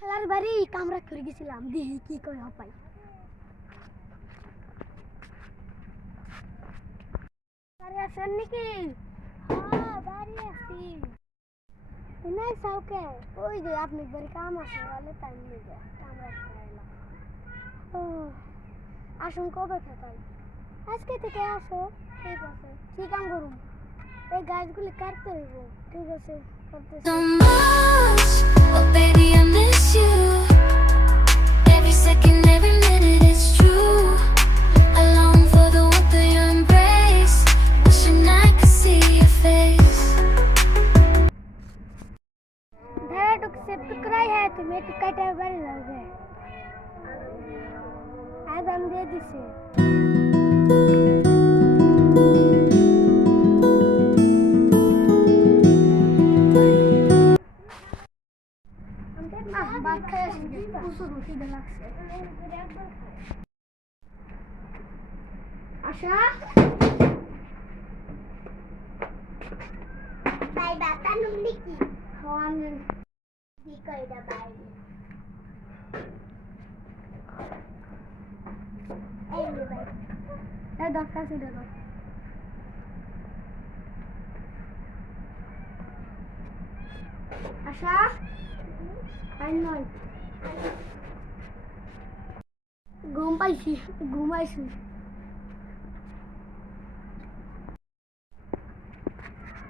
খেলার বাড়ি কামরা করে গেছিলাম, দেখি কি করে হপাই। বাড়ি আছেন নাকি? হ্যাঁ বাড়ি আছি। নাই সাউকে ওই যে আপনি বাড়ি কাম আছে বলে তাই নিয়ে যায় কামরা করে এলাম। ও আসুন কবে থেকে? আজকে থেকে আসো। ঠিক আছে, কি কাম করুন? এই গাছগুলি কাটতে হইব। ঠিক আছে করতেছি। So much, oh baby, I miss you. Every second, every minute, it's true. I long for the warmth of your embrace. Wishing I could see your face. धरा टुक से टुकराई है तुम्हें टिकट बन लोगे। आज हम दे दिसे। बात खाया कुछ रोटी दे आशा बाय बाता नुमली की हवान दी कइदा बाय ए बाय ए डॉक्टर से दे दो आशा आई नॉट घूम पाइছি घुमाইছি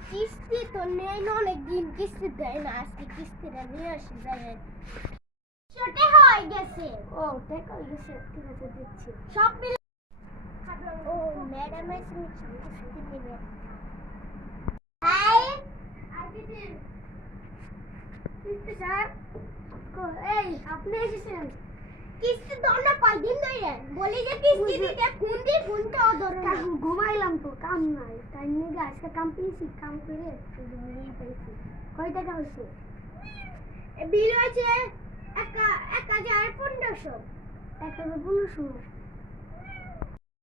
কিস্তি তো নেই না, অনেকদিন কিস্তি দেয় না, আজকে কিস্তিটা নিয়ে আসি যাই। ছোটে হয়ে গেছে। ও ঠিক হয়ে গেছে, ঠিক আছে দিচ্ছি সব মিলে। ও ম্যাডাম এসে কিস্তি নেবে। হাই কিস্তি স্যার এই আপনি এসেছেন? কিস্তি দাও না, কয়দিন ধরে বলি যে কিস্তি দিতে ফোন দি ফোনটাও ধরে না। ঘুমাইলাম তো, কাম নাই তাই নিয়ে আজকে কাম পেয়েছি, কাম করে নিয়ে পেয়েছি। কয় টাকা হয়েছে? বিল হয়েছে 1,1500। 1,1500